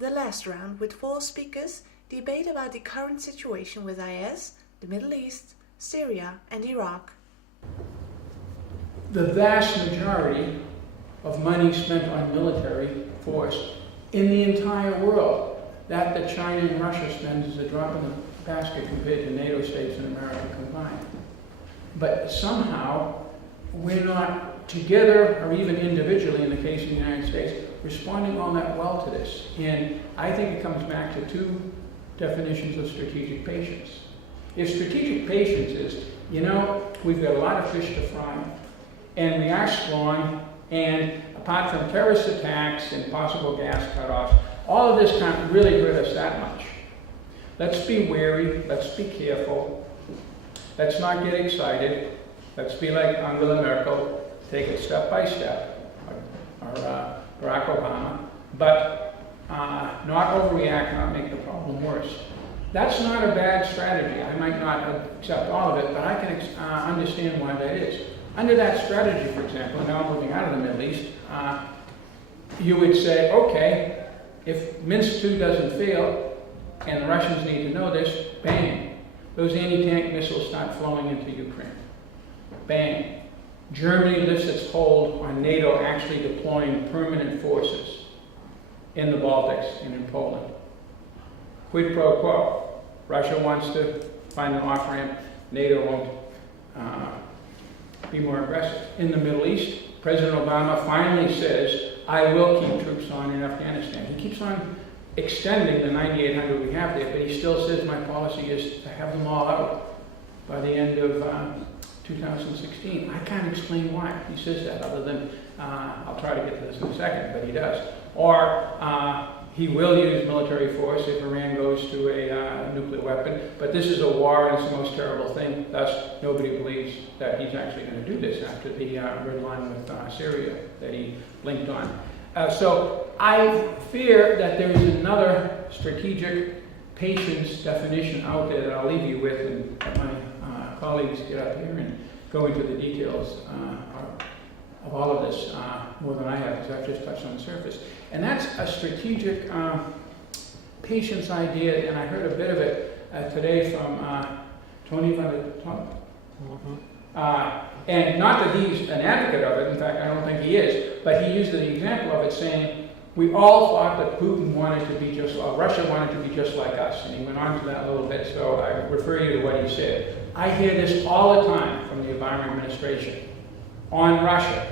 The last round, with 4 speakers, debate about the current situation with IS, the Middle East, Syria and Iraq. The vast majority of money spent on military force in the entire world, that China and Russia spends is a drop in the basket compared to NATO states and America combined. But somehow, we're not together or even individually, in the case of the United States, responding all that well to this. And I think it comes back to 2 definitions of strategic patience. If strategic patience is, we've got a lot of fish to fry, and we are strong, and apart from terrorist attacks and possible gas cutoffs, all of this can't really hurt us that much. Let's be wary, let's be careful, let's not get excited, let's be like Angela Merkel, take it step by step, or Barack Obama, but not overreact, not make the problem worse. That's not a bad strategy. I might not accept all of it, but I can understand why that is. Under that strategy, for example, now moving out of the Middle East, you would say, okay, if Minsk II doesn't fail, and the Russians need to know this, bang, those anti-tank missiles start flowing into Ukraine. Bang. Germany lifts its hold on NATO actually deploying permanent forces in the Baltics and in Poland. Quid pro quo. Russia wants to find an off-ramp, NATO won't be more aggressive. In the Middle East, President Obama finally says, I will keep troops on in Afghanistan. He keeps on extending the 9,800 we have there, but he still says my policy is to have them all out by the end of 2016. I can't explain why he says that, other than, I'll try to get to this in a second, but he does. Or he will use military force if Iran goes to a nuclear weapon, but this is a war and it's the most terrible thing, thus nobody believes that he's actually going to do this after the red line with Syria that he blinked on. So I fear that there is another strategic patience definition out there that I'll leave you with, and let my colleagues get up here and go into the details of all of this more than I have, because I've just touched on the surface. And that's a strategic patience idea, and I heard a bit of it today from Tony van der Tonk. And not that he's an advocate of it, in fact, I don't think he is, but he used the example of it saying, we all thought that Putin wanted to be just, or Russia wanted to be just like us, and he went on to that a little bit, so I refer you to what he said. I hear this all the time from the Obama administration, on Russia,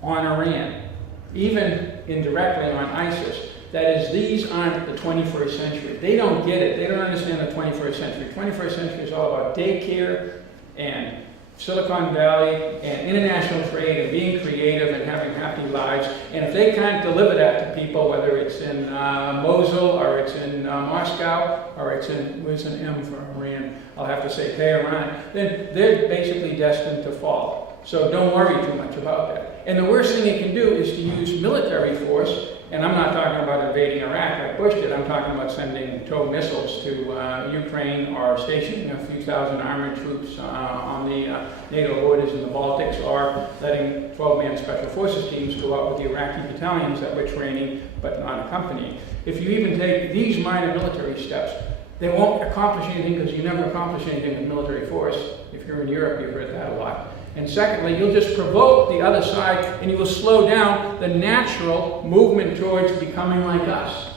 on Iran, even indirectly on ISIS. That is, these aren't the 21st century. They don't get it. They don't understand the 21st century. 21st century is all about daycare and Silicon Valley and international trade and being creative and having happy lives. And if they can't deliver that to people, whether it's in Mosul or it's in Moscow or it's in, where's an M for Iran? I'll have to say Tehran, then they're basically destined to fall. So don't worry too much about that. And the worst thing it can do is to use military force, and I'm not talking about invading Iraq like Bush did, I'm talking about sending TOW missiles to Ukraine or stationing a few thousand armored troops on the NATO borders in the Baltics, or letting 12-man special forces teams go out with the Iraqi battalions that we're training but not accompanying. If you even take these minor military steps, they won't accomplish anything, because you never accomplish anything with military force. If you're in Europe, you've heard that a lot. And secondly, you'll just provoke the other side, and you will slow down the natural movement towards becoming like us.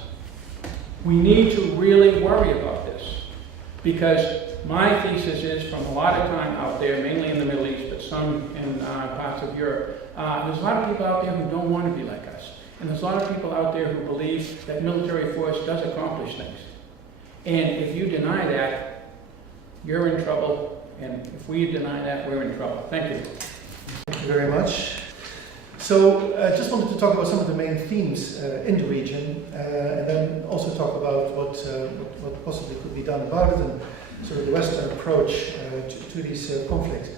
We need to really worry about this, because my thesis is, from a lot of time out there, mainly in the Middle East, but some in parts of Europe, there's a lot of people out there who don't want to be like us. And there's a lot of people out there who believe that military force does accomplish things. And if you deny that, you're in trouble. And if we deny that, we're in trouble. Thank you. Thank you very much. So I just wanted to talk about some of the main themes in the region, and then also talk about what possibly could be done about it, and sort of the Western approach to these conflicts.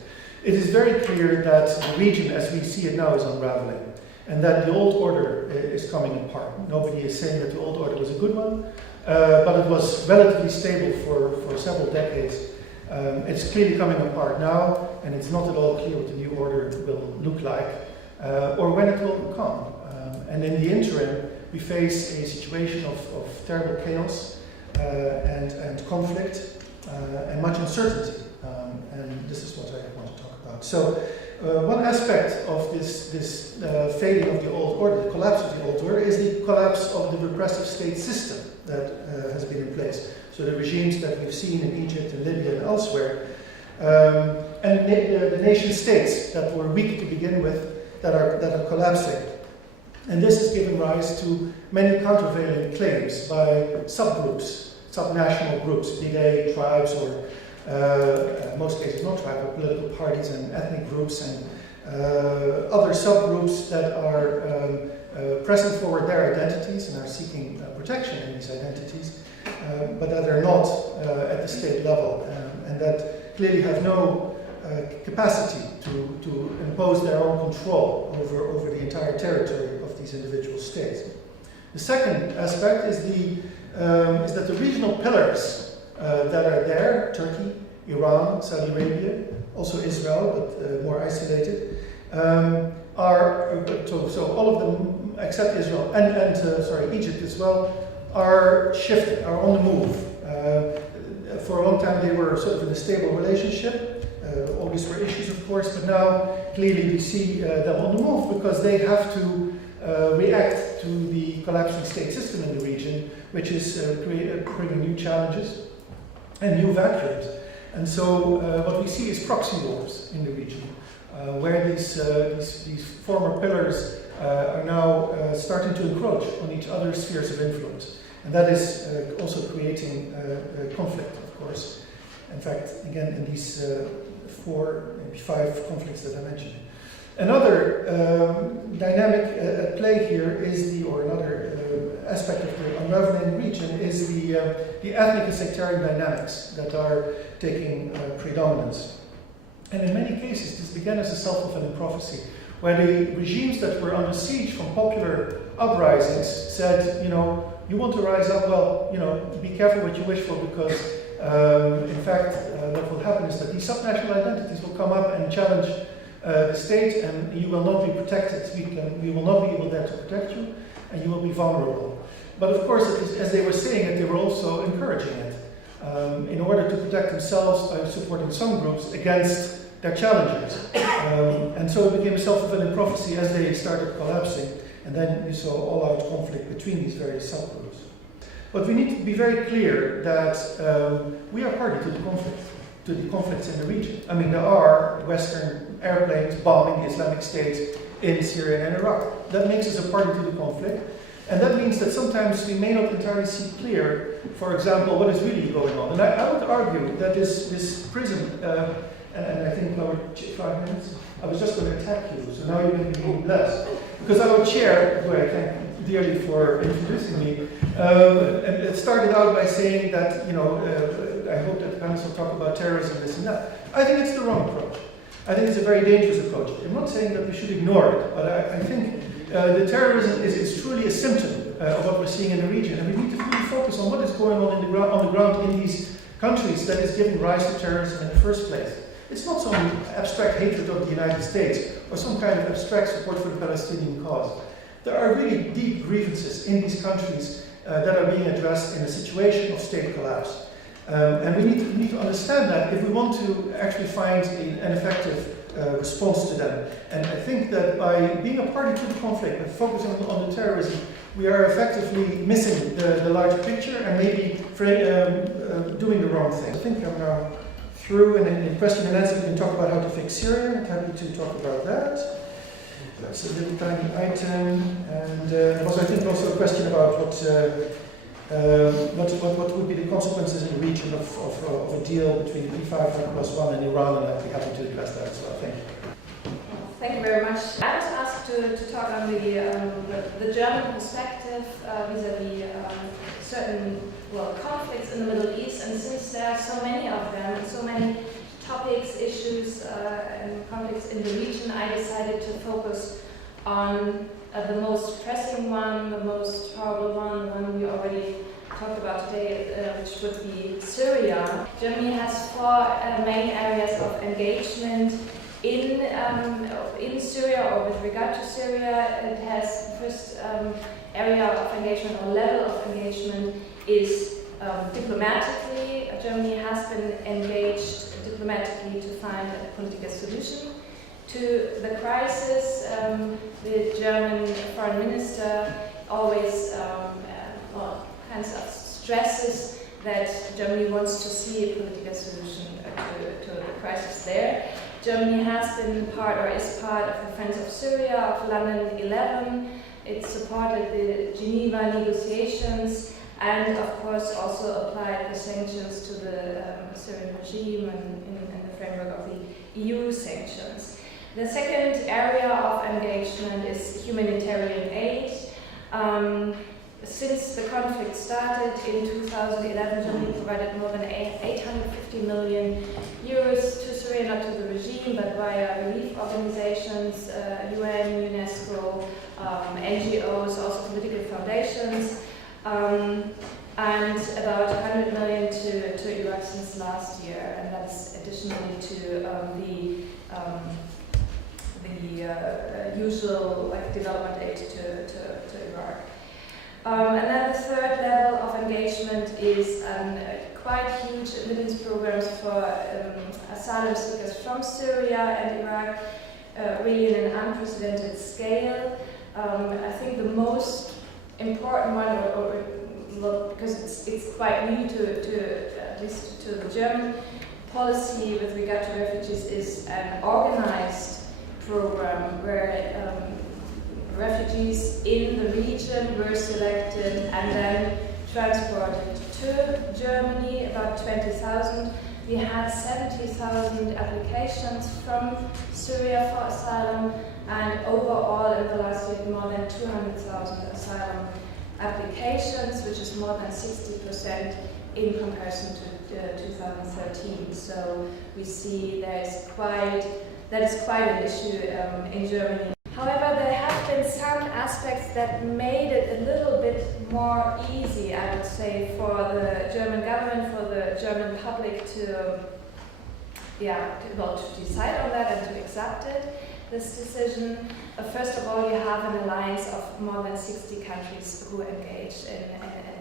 It is very clear that the region as we see it now is unraveling, and that the old order is coming apart. Nobody is saying that the old order was a good one, but it was relatively stable for several decades. It's clearly coming apart now, and it's not at all clear what the new order will look like, or when it will come. And in the interim, we face a situation of terrible chaos and conflict and much uncertainty. And this is what I want to talk about. So one aspect of this fading of the old order, the collapse of the old order, is the collapse of the repressive state system that has been in place. So the regimes that we've seen in Egypt and Libya and elsewhere, and the nation states that were weak to begin with, that are collapsing. And this has given rise to many countervailing claims by subgroups, subnational groups, be they tribes or in most cases not tribal, political parties and ethnic groups and other subgroups that are pressing forward their identities and are seeking protection in these identities, but that are not at the state level and that clearly have no capacity to impose their own control over the entire territory of these individual states. The second aspect is that the regional pillars that are there, Turkey, Iran, Saudi Arabia, also Israel, but more isolated, are so all of them except Israel and Egypt as well are shifting, are on the move. For a long time they were sort of in a stable relationship. Always were issues, of course, but now clearly we see them on the move because they have to react to the collapsing state system in the region, which is bringing new challenges and new vacuums. And so what we see is proxy wars in the region, where these former pillars are now starting to encroach on each other's spheres of influence. And that is also creating conflict, of course. In fact, again, in these 4, maybe 5 conflicts that I mentioned. Another dynamic at play here is another aspect of the unraveling region is the ethnic and sectarian dynamics that are taking predominance. And in many cases, this began as a self-fulfilling prophecy, where the regimes that were under siege from popular uprisings said, you want to rise up, well, be careful what you wish for, because in fact, what will happen is that these subnational identities will come up and challenge the state, and you will not be protected. We will not be able there to protect you, and you will be vulnerable. But of course, as they were saying it, they were also encouraging it in order to protect themselves by supporting some groups against their challengers. And so it became a self-fulfilling prophecy as they started collapsing, and then you saw all-out conflict between these various subgroups. But we need to be very clear that we are party to the conflicts in the region. I mean, there are Western airplanes bombing the Islamic State in Syria and Iraq. That makes us a party to the conflict. And that means that sometimes we may not entirely see clear, for example, what is really going on. And I would argue that this prism, and I think our 5 minutes, I was just going to attack you, so now you're going to be less. Because our chair, who I thank dearly for introducing me, and it started out by saying that, I hope that the panelists will talk about terrorism, this and that. I think it's the wrong approach. I think it's a very dangerous approach. I'm not saying that we should ignore it, but I think the terrorism is truly a symptom of what we're seeing in the region, and we need to really focus on what is going on on the ground in these countries that is giving rise to terrorism in the first place. It's not some abstract hatred of the United States or some kind of abstract support for the Palestinian cause. There are really deep grievances in these countries that are being addressed in a situation of state collapse. And we need to understand that if we want to actually find an effective response to them. And I think that by being a party to the conflict and focusing on the terrorism, we are effectively missing the larger picture and maybe doing the wrong thing. I think I'm now through, and in question and answer we can talk about how to fix Syria. I'm happy to talk about that. That's a little tiny item. And there was, I think, also a question about what would be the consequences in the region of a deal between P5+1 and Iran, and I'd be happy to address that as well. Thank you. Thank you very much. I was asked to talk on the German perspective vis-à-vis certain conflicts in the Middle East, and since there are so many of them and so many topics, issues, and conflicts in the region, I decided to focus on the most pressing one, the most horrible one, the one we already talked about today, which would be Syria. Germany has 4 main areas of engagement in Syria, or with regard to Syria. It has first area of engagement or level of engagement is diplomatically. Germany has been engaged diplomatically to find a political solution to the crisis. The German foreign minister always kind of stresses that Germany wants to see a political solution to the crisis there. Germany has been part or is part of the Friends of Syria, of London 11. It supported the Geneva negotiations and of course also applied the sanctions to the Syrian regime in the framework of the EU sanctions. The second area of engagement is humanitarian aid. Since the conflict started in 2011, Germany provided more than 850 million euros to Syria, not to the regime, but via relief organizations, UN, UNESCO, NGOs, also political foundations, and about 100 million to Iraq since last year, and that's additionally to the usual development aid to Iraq. And then the third level of engagement is quite huge admittance programs for asylum seekers from Syria and Iraq, really in an unprecedented scale. I think the most important one, or because it's quite new to at least to the German policy with regard to refugees, is an organized program where refugees in the region were selected and then transported to Germany, about 20,000. We had 70,000 applications from Syria for asylum, and overall in the last year more than 200,000 asylum applications, which is more than 60% in comparison to 2013. So we see that is quite an issue in Germany. However, there have been some aspects that made it a little bit more easy, I would say, for the German government, for the German public to decide on that and to accept it, this decision. First of all, you have an alliance of more than 60 countries who engage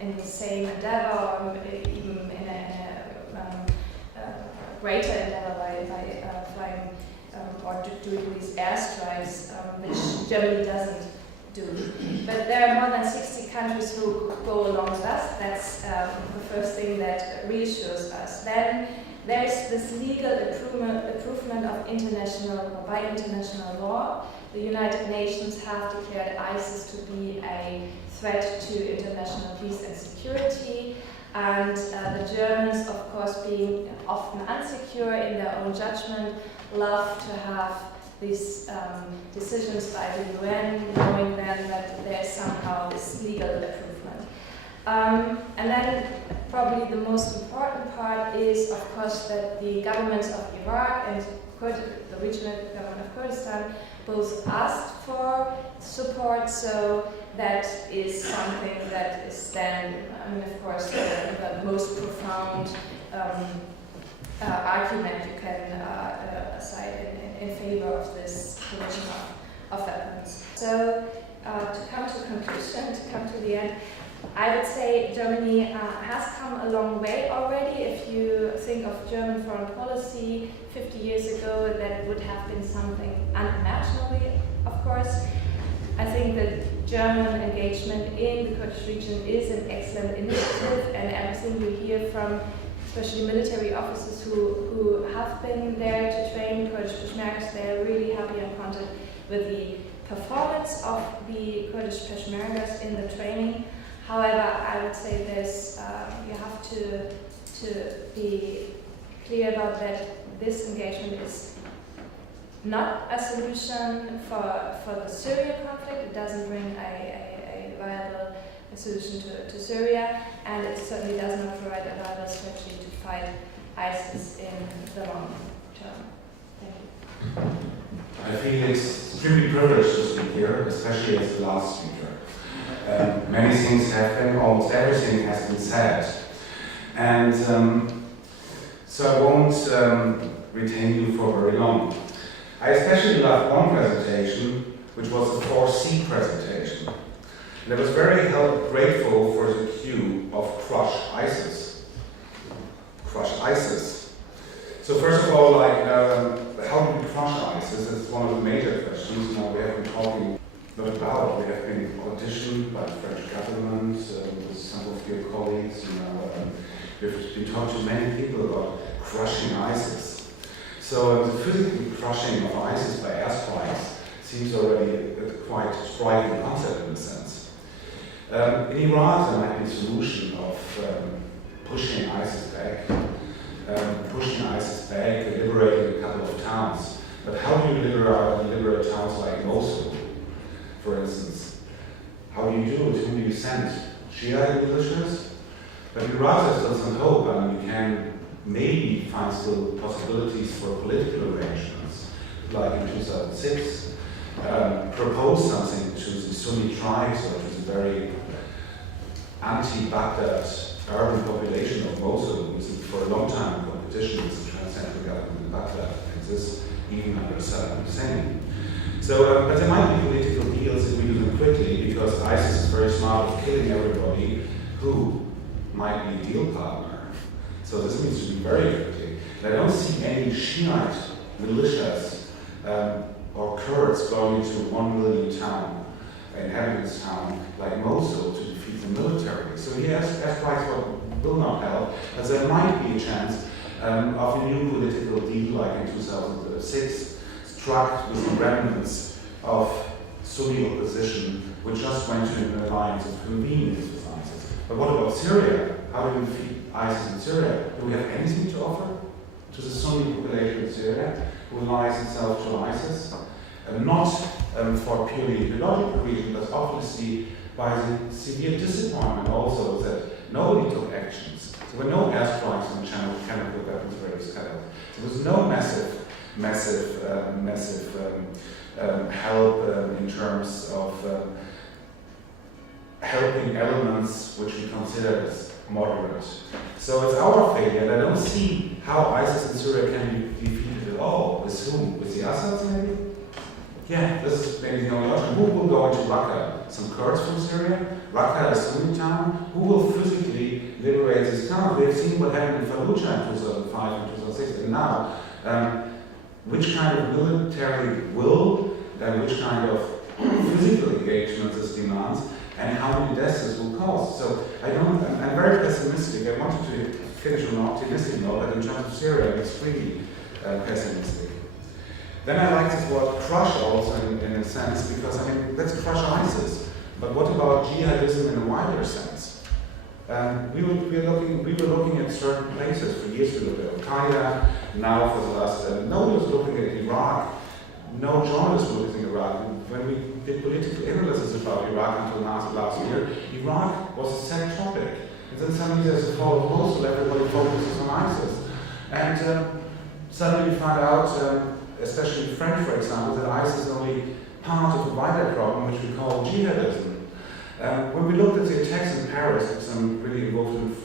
in the same endeavor, or even in a greater endeavor by flying or doing these airstrikes, which Germany doesn't do. But there are more than 60 countries who go along with us. That's the first thing that reassures us. Then there's this legal improvement of by international law. The United Nations have declared ISIS to be a threat to international peace and security. And the Germans, of course, being often insecure in their own judgment, love to have these decisions by the UN, knowing then that there's somehow this legal improvement. And then probably the most important part is, of course, that the governments of Iraq and the regional government of Kurdistan both asked for support, so that is something that is then, of course, the most profound argument you can cite in favor of this provision of weapons. So, to come to conclusion, to come to the end, I would say Germany has come a long way already. If you think of German foreign policy 50 years ago, that would have been something unimaginable, of course. I think that German engagement in the Kurdish region is an excellent initiative, and everything you hear from especially military officers who have been there to train Kurdish Peshmergas, they are really happy and content with the performance of the Kurdish Peshmergas in the training. However, I would say this, you have to be clear about that this engagement is not a solution for the Syrian conflict. It doesn't bring a viable solution to Syria, and it certainly does not provide a viable strategy to fight ISIS in the long term. Thank you. I feel extremely privileged to speak here, especially as the last speaker. Many things have been, almost everything has been said. And so I won't retain you for very long. I especially love one presentation, which was a 4C presentation. And I was very grateful for the cue of crush ISIS. Crush ISIS. So first of all, how do we crush ISIS? It's one of the major questions. Now we have been talking not about. We have been auditioned by the French government with some of your colleagues. We've been talking to many people about crushing ISIS. So the physical crushing of ISIS by airstrikes seems already a quite striking concept in a sense. In Iraq, there might be a solution of pushing ISIS back, liberating a couple of towns. But how do you liberate towns like Mosul, for instance? How do you do it? Who do you send? Shia militias? But in Iraq, there's still some hope. You can maybe find still possibilities for political arrangements, like in 2006, propose something to the Sunni tribes or to the very anti-Baghdad urban population of Mosul, who is for a long time in competition with the Transatlantic government in Baghdad, and this even under Saddam Hussein. So, but there might be political deals if we do them quickly, because ISIS is very smart at killing everybody who might be a deal partner. So this needs to be very quickly. And I don't see any Shiite militias or Kurds going to 1 million town, inhabitants town like Mosul to defeat the military. So yes, airstrikes will not help, but there might be a chance of a new political deal like in 2006, struck with the remnants of Sunni opposition, which just went to an alliance of convenience with ISIS. But what about Syria? How do we defeat ISIS in Syria? Do we have anything to offer to the Sunni population in Syria who allies itself to ISIS? Not for purely ideological reasons, but obviously by the severe disappointment also that nobody took actions. There were no airstrikes on chemical weapons various kind of. There was no massive help in terms of helping elements which we consider as moderate. So it's our failure, and I don't see how ISIS in Syria can be defeated at all. With whom? With the Assads maybe? Yeah, this is maybe the only option. Who will go into Raqqa? Some Kurds from Syria? Raqqa is a Sunni town. Who will physically liberate this town? We've seen what happened in Fallujah in 2005 and 2006, and now which kind of military will and which kind of physical engagement this demands, and how many deaths this will cause. So I'm very pessimistic. I wanted to finish on an optimistic note, but in terms of Syria, I'm extremely pessimistic. Then I like this word crush also in a sense, because let's crush ISIS. But what about jihadism in a wider sense? We were looking at certain places. For years we looked at Al-Qaeda, now for the last, nobody was looking at Iraq. No journalists were looking at Iraq. When we did political analysis about Iraq until last year, Iraq was a set topic. And then suddenly there's a fall of Mosul, everybody focuses on ISIS. And suddenly we find out, especially in French, for example, that ISIS is only part of a wider problem which we call jihadism. When we looked at the attacks in Paris, because I'm really involved in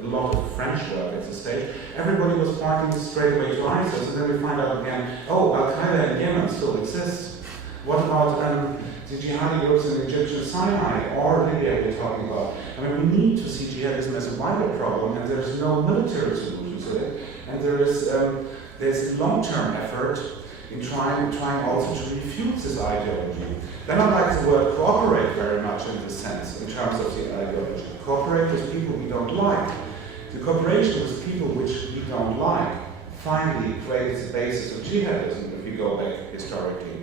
a lot of French work at this stage, everybody was pointing straight away to ISIS, and then we find out again, oh, Al-Qaeda in Yemen still exists. What about the jihadi groups in Egyptian Sinai or Libya we're talking about? We need to see jihadism as a wider problem, and there's no military solution to it, and there's a long-term effort in trying also to refute this ideology. Then I like the word cooperate very much in this sense, in terms of the ideology. Cooperate with people we don't like. The cooperation with people which we don't like finally creates the basis of jihadism if we go back historically.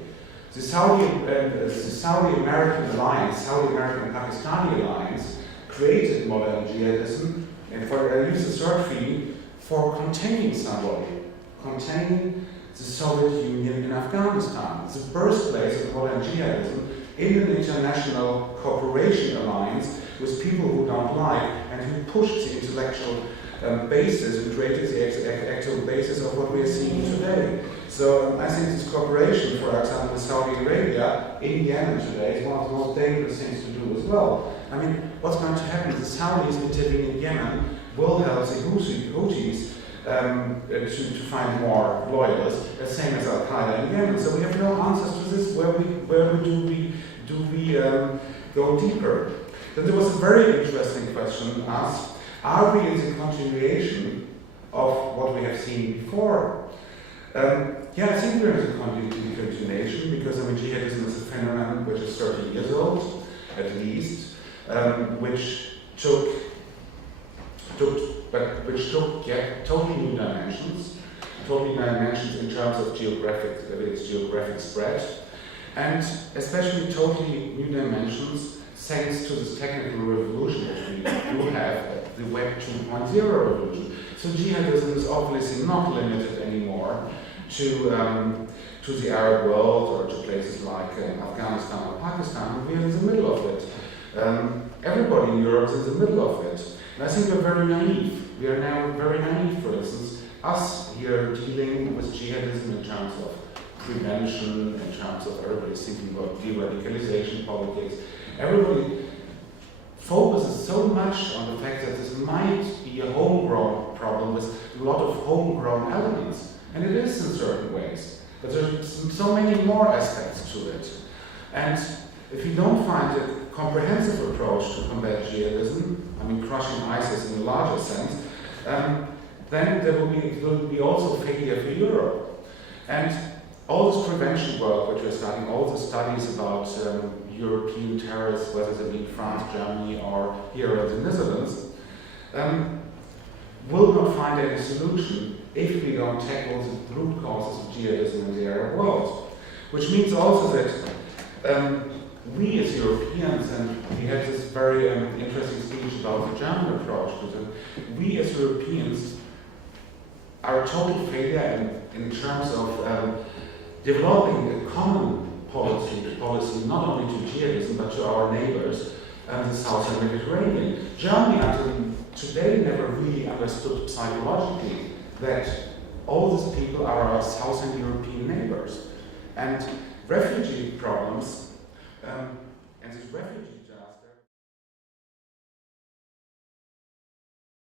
The Saudi-American alliance, Saudi-American Pakistani alliance, created modern jihadism, and I use the third theme for containing somebody, containing the Soviet Union in Afghanistan. It's the birthplace of modern jihadism in an international cooperation alliance with people who don't like and who pushed the intellectual basis and created the actual basis of what we are seeing today. So I think this cooperation, for example, with Saudi Arabia in Yemen today is one of the most dangerous things to do as well. What's going to happen? The Saudis intervening in Yemen will help the Houthis to find more loyalists, the same as Al-Qaeda in Yemen. So we have no answers to this. Where do we go deeper, then there was a very interesting question asked, are we in the continuation of what we have seen before? Yeah, I think we're in the continuation because jihadism is a phenomenon which is 30 years old, at least, which took totally new dimensions in terms of its geographic spread, and especially totally new dimensions thanks to this technical revolution which we do have, the Web 2.0 revolution. So jihadism is obviously not limited anymore to the Arab world or to places like Afghanistan or Pakistan. We're in the middle of it. Everybody in Europe is in the middle of it. And I think we're very naive. We are now very naive, for instance, us here dealing with jihadism in terms of prevention, in terms of everybody thinking about de-radicalization politics. Everybody focuses so much on the fact that this might be a homegrown problem with a lot of homegrown elements. And it is in certain ways. But there's so many more aspects to it. And if you don't find a comprehensive approach to combat jihadism, crushing ISIS in a larger sense, then there will be also failure for Europe. And all this prevention work which we're studying, all the studies about European terrorists, whether they be in France, Germany, or here in the Netherlands, will not find any solution if we don't tackle the root causes of jihadism in the Arab world. Which means also that we as Europeans, and we had this very interesting speech about the German approach to them, we as Europeans are a total failure in terms of developing a common policy not only to jihadism but to our neighbors the southern Mediterranean. Germany until today never really understood psychologically that all these people are our southern European neighbors. And refugee problems and this refugee